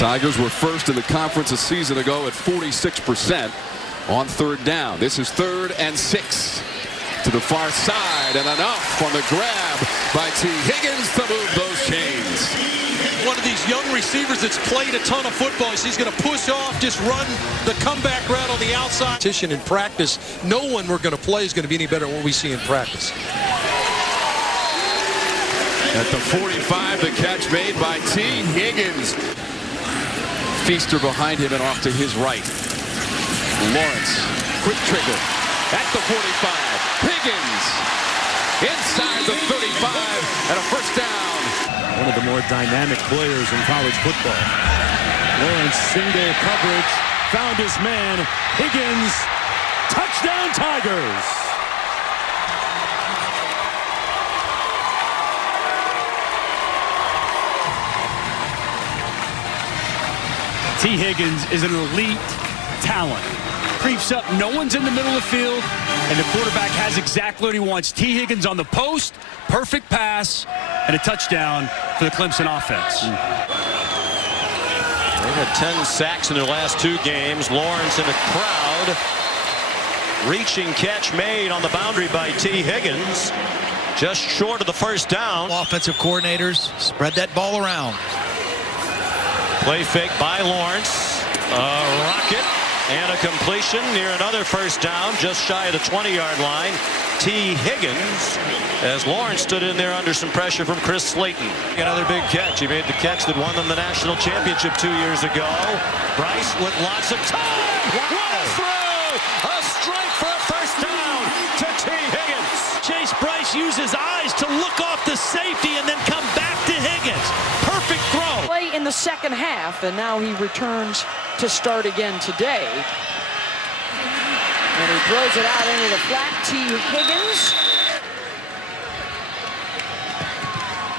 Tigers were first in the conference a season ago at 46% on third down. This is 3rd and 6 to the far side, and enough on the grab by T Higgins to move those chains. One of these young receivers that's played a ton of football. He's going to push off, just run the comeback route on the outside. In practice, no one we're going to play is going to be any better than what we see in practice. At the 45, the catch made by T Higgins. Feaster behind him and off to his right. Lawrence, quick trigger at the 45. Higgins inside the 35 and a first down. One of the more dynamic players in college football. Lawrence single coverage, found his man. Higgins, touchdown Tigers. T Higgins is an elite talent. Creeps up, no one's in the middle of the field, and the quarterback has exactly what he wants. T Higgins on the post, perfect pass, and a touchdown for the Clemson offense. They've had 10 sacks in their last 2 games. Lawrence in the crowd. Reaching catch made on the boundary by T Higgins. Just short of the first down. Offensive coordinators spread that ball around. Play fake by Lawrence. A rocket and a completion near another first down, just shy of the 20-yard line. T Higgins, as Lawrence stood in there under some pressure from Chris Slayton. Another big catch. He made the catch that won them the national championship 2 years ago. Bryce with lots of time. What a throw! A strike for a first down to T Higgins. Chase Bryce used his eyes to look off the safety and then come back to Higgins. Perfect throw. Play in the second half, and now he returns to start again today. And he throws it out into the flat. T Higgins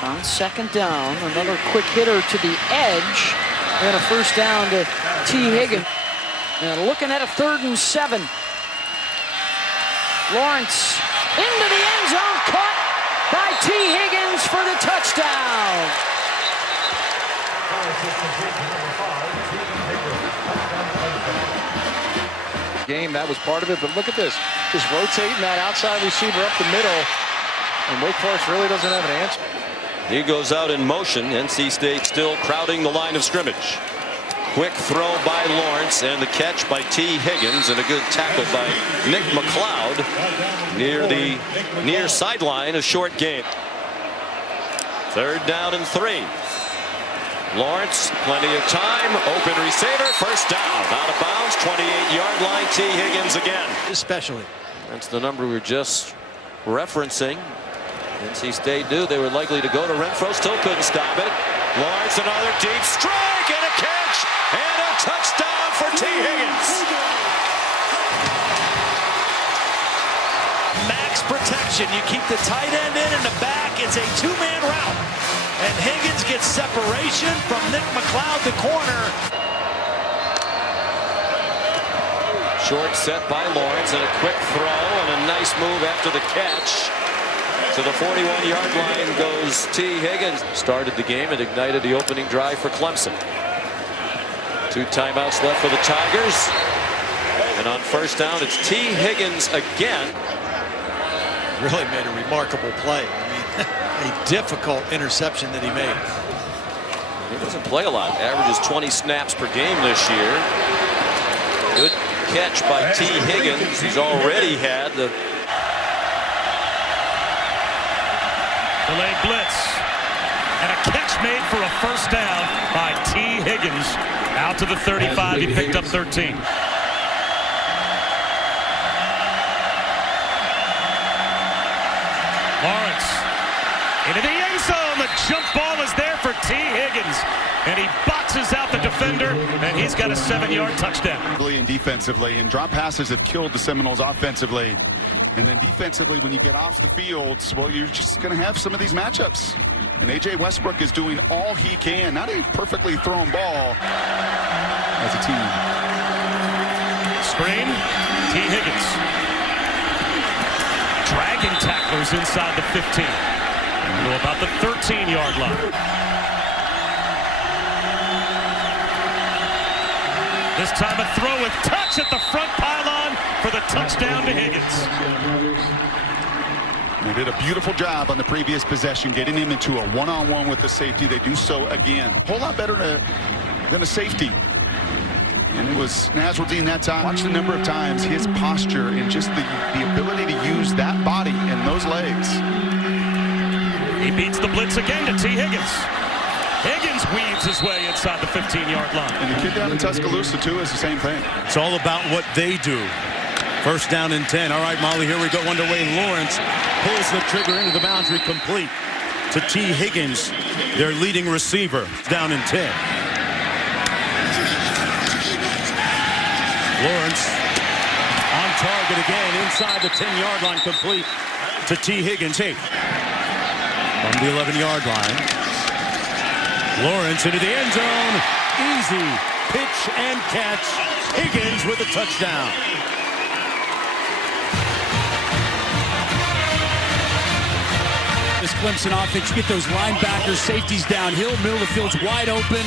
on second down. Another quick hitter to the edge. And a first down to T Higgins. And looking at a 3rd and 7. Lawrence into the end zone, caught by T Higgins for the touchdown. Game, that was part of it, but look at this. Just rotating that outside receiver up the middle, and Wake Forest really doesn't have an answer. He goes out in motion. NC State still crowding the line of scrimmage. Quick throw by Lawrence and the catch by T Higgins, and a good tackle by Nick McLeod near the near sideline. A short game. 3rd down and 3. Lawrence, plenty of time, open receiver, first down, out of bounds, 28-yard line. T Higgins again. Especially. That's the number we were just referencing. NC State knew they were likely to go to Renfro, still couldn't stop it. Lawrence, another deep strike and a catch and a touchdown for T Higgins. Max protection. You keep the tight end in the back. It's a 2-man route. And Higgins gets separation from Nick McLeod, the corner. Short set by Lawrence and a quick throw and a nice move after the catch. To the 41-yard line goes T Higgins. Started the game and ignited the opening drive for Clemson. 2 timeouts left for the Tigers. And on first down, it's T Higgins again. Really made a remarkable play. I mean, a difficult interception that he made. He doesn't play a lot. Averages 20 snaps per game this year. Good catch by T Higgins. He's already had the delayed blitz. And a catch made for a first down by T Higgins. Out to the 35. He picked up 13. Lawrence into the end zone. The jump ball is there for T Higgins. And he boxes out the defender, and he's got a 7-yard touchdown. And defensively, and drop passes have killed the Seminoles offensively. And then defensively, when you get off the field, well, you're just going to have some of these matchups. And A.J. Westbrook is doing all he can. Not a perfectly thrown ball as a team. Screen, T Higgins. Dragging tacklers inside the 15. To about the 13-yard line. This time a throw with touch at the front pylon for the touchdown to Higgins. They did a beautiful job on the previous possession, getting him into a one-on-one with the safety. They do so again. A whole lot better than a safety. And it was Nasruddin that time. Watch the number of times his posture and just the ability to use that body and those legs. He beats the blitz again to T Higgins. Higgins weaves his way inside the 15-yard line. And the kid down in Tuscaloosa, too, is the same thing. It's all about what they do. First down and 10. All right, Molly, here we go underway. Lawrence pulls the trigger into the boundary, complete to T Higgins, their leading receiver. Down and 10. Lawrence on target again inside the 10-yard line, complete to T Higgins. Hey, from the 11-yard line. Lawrence into the end zone. Easy pitch and catch. Higgins with a touchdown. This Clemson offense, you get those linebackers, safeties downhill, middle of the field's wide open.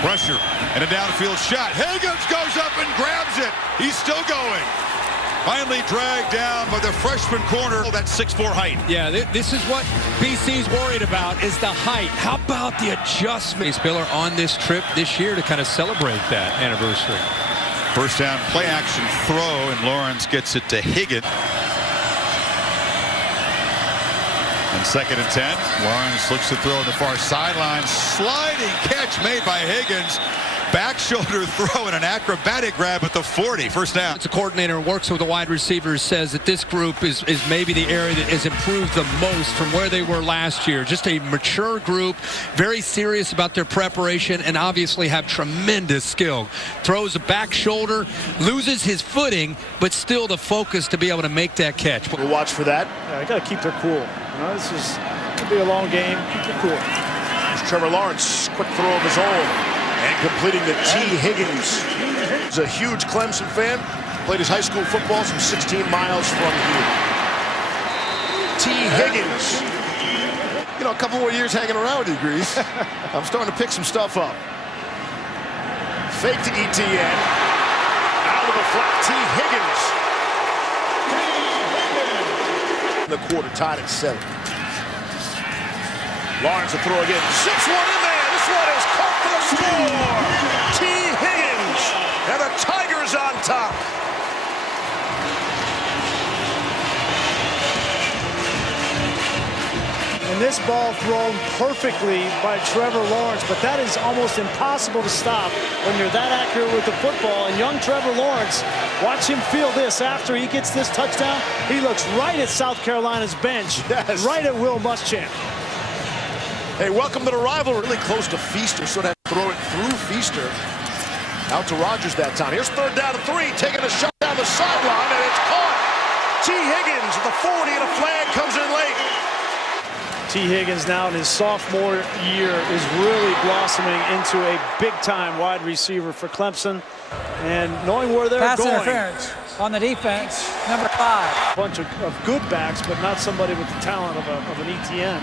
Pressure and a downfield shot. Higgins goes up and grabs it. He's still going. Finally dragged down by the freshman corner. That 6'4" height. Yeah, this is what BC's worried about, is the height. How about the adjustment? Spiller on this trip this year to kind of celebrate that anniversary. First down, play action throw, and Lawrence gets it to Higgins. And 2nd and 10. Lawrence looks to throw on the far sideline. Sliding catch made by Higgins. Back shoulder throw and an acrobatic grab at the 40. First down. It's a coordinator and works with the wide receivers, says that this group is maybe the area that has improved the most from where they were last year. Just a mature group, very serious about their preparation, and obviously have tremendous skill. Throws a back shoulder, loses his footing, but still the focus to be able to make that catch. We'll watch for that. I got to keep their cool. This could be a long game. Keep it cool. There's Trevor Lawrence, quick throw of his own. And completing the Tee Higgins. He's a huge Clemson fan. Played his high school football some 16 miles from here. Tee Higgins. You know, a couple more years hanging around with you, Grease. I'm starting to pick some stuff up. Fake to ETN. Out of the flat, Tee Higgins. The quarter tied at 7. Lawrence will throw again. Zips one in there. This one is caught for the score. Tee Higgins. And the Tigers on top. And this ball thrown perfectly by Trevor Lawrence, but that is almost impossible to stop when you're that accurate with the football. And young Trevor Lawrence, watch him feel this after he gets this touchdown. He looks right at South Carolina's bench, right at Will Muschamp. Hey, welcome to the rivalry. Really close to Feaster, so they have to throw it through Feaster. Out to Rodgers that time. Here's 3rd down and 3, taking a shot down the sideline, and it's caught. Tee Higgins at the 40, and a flag comes in late. Tee Higgins now in his sophomore year is really blossoming into a big-time wide receiver for Clemson. And knowing where they're Pass going. interference on the defense, number 5. A bunch of good backs, but not somebody with the talent of an ETN.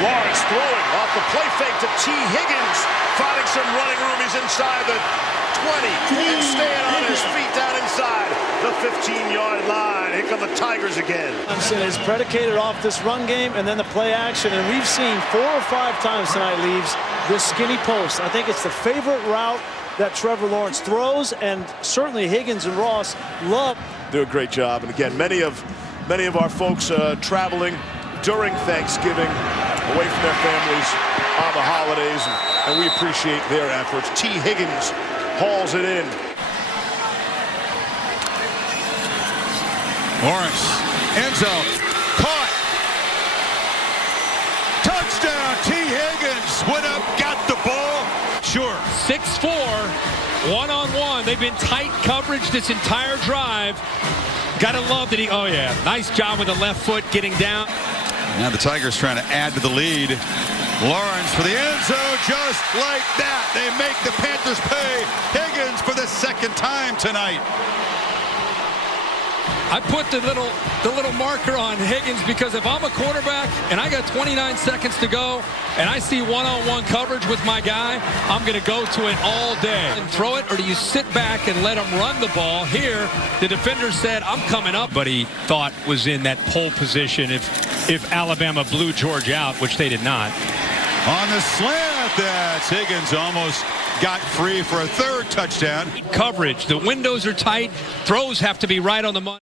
Lawrence throwing off the play fake to Tee Higgins. Finding some running room. He's inside the 20 and staying on his feet down inside the 15-yard line. Here come the Tigers again. Clemson is predicated off this run game and then the play action. And we've seen 4 or 5 times tonight, Leaves, this skinny post. I think it's the favorite route that Trevor Lawrence throws, and certainly Higgins and Ross love. Do a great job. And again, many of our folks traveling during Thanksgiving, away from their families on the holidays, and we appreciate their efforts. Tee Higgins hauls it in. Lawrence, end zone, caught. Touchdown, Tee Higgins went up, got the ball. Sure. 6'4", one-on-one. They've been tight coverage this entire drive. Gotta love that he, oh yeah, nice job with the left foot getting down. Now the Tigers trying to add to the lead. Lawrence for the end zone, just like that. They make the Panthers pay. Higgins for the 2nd time tonight. I put the little marker on Higgins because if I'm a quarterback and I got 29 seconds to go and I see one-on-one coverage with my guy, I'm going to go to it all day. And throw it, or do you sit back and let him run the ball? Here, the defender said, I'm coming up. But he thought was in that pole position if Alabama blew Georgia out, which they did not. On the slant, that's Higgins almost got free for a third touchdown. Coverage. The windows are tight. Throws have to be right on the money.